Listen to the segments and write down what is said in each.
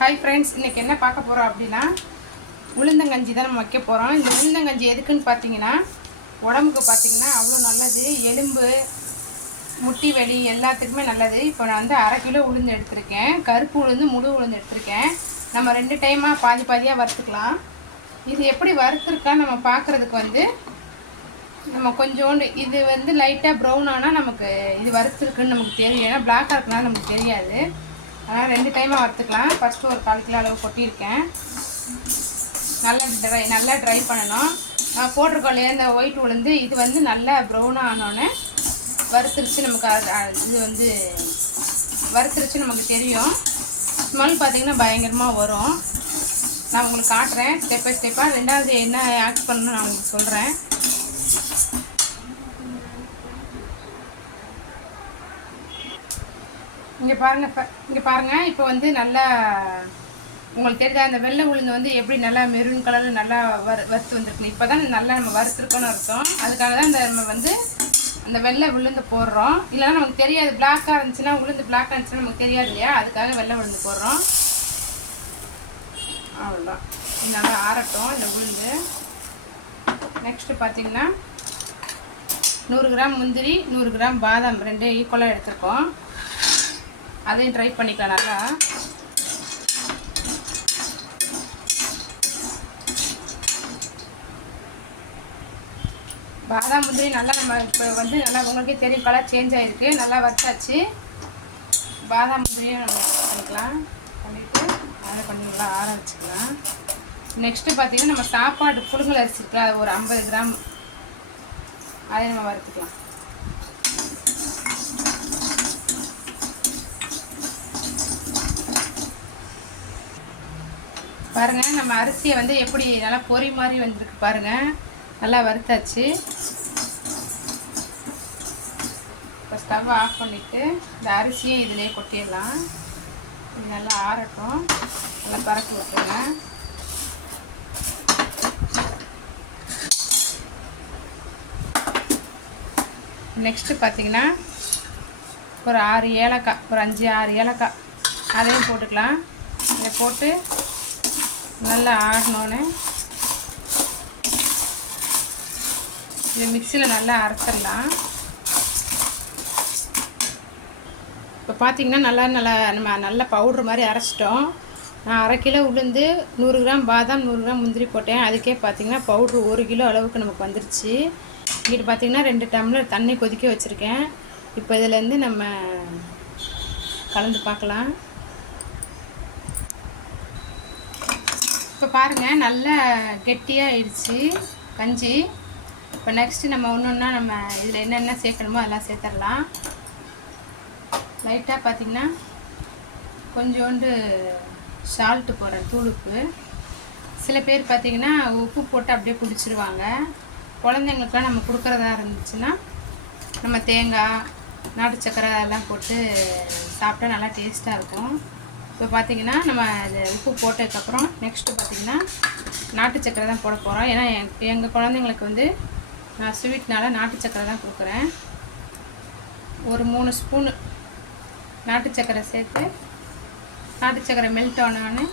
Hi friends, இன்றைக்கி என்ன பார்க்க போகிறோம் அப்படின்னா உளுந்தங்கஞ்சி தான் நம்ம வைக்க போகிறோம். இந்த உளுந்தங்கஞ்சி எதுக்குன்னு பார்த்தீங்கன்னா உடம்புக்கு பார்த்தீங்கன்னா அவ்வளோ நல்லது. எலும்பு, முட்டி வலி எல்லாத்துக்குமே நல்லது. இப்போ நான் வந்து 1/2 கிலோ உளுந்து எடுத்திருக்கேன். கருப்பு உளுந்து, முழு உளுந்து எடுத்திருக்கேன். நம்ம 2 டைமாக பாதி பாதியாக வறுத்துக்கலாம். இது எப்படி வறுத்துருக்கான்னு நம்ம பார்க்குறதுக்கு வந்து நம்ம கொஞ்சோண்டு இது வந்து லைட்டாக ப்ரௌன் ஆனால் நமக்கு இது வறுத்துருக்குன்னு நமக்கு தெரியும். ஏன்னா பிளாக்காக இருக்குனால நமக்கு தெரியாது. அதனால் 2 டைமாக வறுத்துக்கலாம். ஃபஸ்ட்டு ஒரு 1/4 கிலோ அளவு கொட்டியிருக்கேன். நல்லா ட்ரை பண்ணணும். நான் போட்டிருக்கோம் இல்லையா இந்த ஒயிட் உளுந்து, இது வந்து நல்லா ப்ரௌனாக ஆனோடனே வறுத்துருச்சு. நமக்கு இது வந்து வறுத்துருச்சு நமக்கு தெரியும். ஸ்மெல் பார்த்திங்கன்னா பயங்கரமாக வரும். நான் உங்களுக்கு காட்டுறேன் ஸ்டெப் பை ஸ்டெப்பாக. ரெண்டாவது என்ன ஆட் பண்ணணும்னு நான் உங்களுக்கு சொல்கிறேன். இங்கே பாருங்கள் இப்போ வந்து நல்லா உங்களுக்கு தெரியுதா, அந்த வெள்ளை உளுந்து வந்து எப்படி நல்லா மெரூன் கலரில் நல்லா வறுத்து வந்துருக்கு. இப்போ தான் நல்லா நம்ம வறுத்துருக்கோன்னு அர்த்தம். அதுக்காக தான் நம்ம வந்து அந்த வெள்ளை உளுந்து போடுறோம். இல்லைன்னா நமக்கு தெரியாது. பிளாக்காக இருந்துச்சுன்னா உளுந்து பிளாக்காக இருந்துச்சுன்னா நமக்கு தெரியாது இல்லையா, அதுக்காக வெள்ளை உளுந்து போடுறோம். அவ்வளோதான். நல்லா ஆறட்டும் இந்த உளுந்து. நெக்ஸ்ட்டு பார்த்திங்கன்னா 100 கிராம் முந்திரி, 100 கிராம் பாதாம் 2 ஈக்குவலாக எடுத்துருக்கோம். அதையும் ட்ரை பண்ணிக்கலாம். நல்லா பாதாம் முந்திரி நல்லா நம்ம இப்போ வந்து நல்லா உங்களுக்கே தெரியும் கலர் சேஞ்ச் ஆகிருக்கு. நல்லா வறுத்தாச்சு. பாதாம் முந்திரியும் நம்ம பண்ணிக்கலாம். பண்ணிவிட்டு அதை பண்ணி நல்லா ஆற வச்சுக்கலாம். நெக்ஸ்ட்டு பார்த்திங்கன்னா நம்ம சாப்பாடு புழுங்கல் அரிசி இருக்குல்ல, அது ஒரு 50 கிராம் அதை நம்ம வறுத்துக்கலாம். பாருங்கள் நம்ம அரிசியை வந்து எப்படி நல்லா பொரி மாதிரி வந்துருக்கு பாருங்கள். நல்லா வறுத்தாச்சு. இப்போ ஸ்டவ் ஆஃப் பண்ணிவிட்டு இந்த அரிசியை இதிலே கொட்டிடலாம். இது நல்லா ஆறட்டும். நல்லா பறக்க விட்டுருங்க. நெக்ஸ்ட்டு பார்த்திங்கன்னா ஒரு 6 ஏலக்காய், ஒரு 5-6 ஏலக்காய் அதையும் போட்டுக்கலாம். இதை போட்டு நல்லா ஆறினோன்னே இது மிக்சியில் நல்லா அரைச்சிடலாம். இப்போ பார்த்திங்கன்னா நல்லா நம்ம நல்லா பவுட்ரு மாதிரி அரைச்சிட்டோம். நான் 1/2 கிலோ உளுந்து, 100 கிராம் பாதாம், 100 கிராம் முந்திரி போட்டேன். அதுக்கே பார்த்திங்கன்னா பவுட்ரு 1 கிலோ அளவுக்கு நமக்கு வந்துருச்சு. இங்கிட்டு பார்த்திங்கன்னா 2 டம்ளர் தண்ணி கொதிக்க வச்சுருக்கேன். இப்போ இதிலேருந்து நம்ம கலந்து பார்க்கலாம். இப்போ பாருங்கள் நல்லா கெட்டியாக ஆயிடுச்சு கஞ்சி. இப்போ நெக்ஸ்ட்டு நம்ம ஒன்றா நம்ம இதில் என்னென்ன சேர்க்கணுமோ அதெல்லாம் சேர்த்துடலாம். லைட்டாக பார்த்திங்கன்னா கொஞ்சோண்டு சால்ட்டு போடுறேன், தூளுப்பு. சில பேர் பார்த்திங்கன்னா உப்பு போட்டு அப்படியே குடிச்சிருவாங்க. குழந்தைங்களுக்குலாம் நம்ம கொடுக்குறதா இருந்துச்சுன்னா நம்ம தேங்காய், நாட்டு சக்கரை அதெல்லாம் போட்டு சாப்பிட்டா நல்லா டேஸ்ட்டாக இருக்கும். இப்போ பார்த்திங்கன்னா நம்ம இது உப்பு போட்டதுக்கப்புறம் நெக்ஸ்ட்டு பார்த்திங்கன்னா நாட்டு சக்கரை தான் போட போகிறோம். ஏன்னா எங்கள் குழந்தைங்களுக்கு வந்து நான் ஸ்வீட்னால் நாட்டு சக்கரை தான் கொடுக்குறேன். ஒரு 3 ஸ்பூனு நாட்டு சக்கரை சேர்த்து நாட்டு சக்கரை மெல்ட் ஆனோன்னு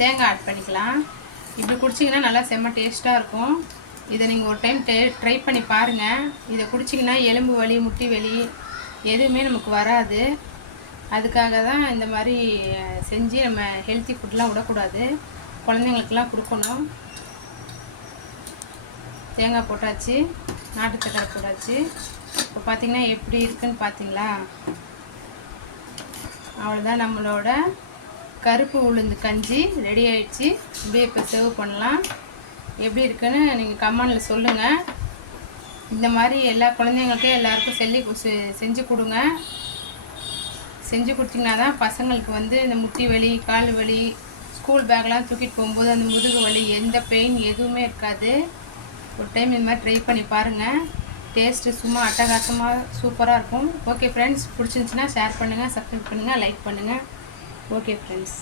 தேங்காய் ஆட் பண்ணிக்கலாம். இப்படி குடிச்சிங்கன்னா நல்லா செம்ம டேஸ்ட்டாக இருக்கும். இதை நீங்கள் ஒரு டைம் ட்ரை பண்ணி பாருங்கள். இதை குடிச்சிங்கன்னா எலும்பு வலி, முட்டி வலி எதுவுமே நமக்கு வராது. அதுக்காக தான் இந்த மாதிரி செஞ்சு நம்ம ஹெல்த்தி ஃபுட்லாம் விடக்கூடாது, குழந்தைங்களுக்கெல்லாம் கொடுக்கணும். தேங்காய் போட்டாச்சு, நாட்டு சக்கரை போட்டாச்சு. இப்போ பார்த்திங்கன்னா எப்படி இருக்குன்னு பார்த்தீங்களா? அவ்வளோதான், நம்மளோட கருப்பு உளுந்து கஞ்சி ரெடி ஆகிடுச்சு. இப்படியே இப்போ சர்வ் பண்ணலாம். எப்படி இருக்குன்னு நீங்கள் கமெண்டில் சொல்லுங்கள். இந்த மாதிரி எல்லா குழந்தைங்களுக்கும் எல்லாருக்கும் செஞ்சு கொடுங்க. செஞ்சு கொடுத்திங்கன்னா தான் பசங்களுக்கு வந்து இந்த முட்டி வலி, கால் வலி, ஸ்கூல் பேக்லாம் தூக்கிட்டு போகும்போது அந்த முதுகு வலி எந்த பெயின் எதுவுமே இருக்காது. ஒரு டைம் இந்த மாதிரி ட்ரை பண்ணி பாருங்கள். டேஸ்ட்டு சும்மா அட்டகாசமாக சூப்பராக இருக்கும். ஓகே ஃப்ரெண்ட்ஸ், பிடிச்சிருந்துச்சின்னா ஷேர் பண்ணுங்கள், சப்ஸ்கிரைப் பண்ணுங்கள், லைக் பண்ணுங்கள். Okay friends.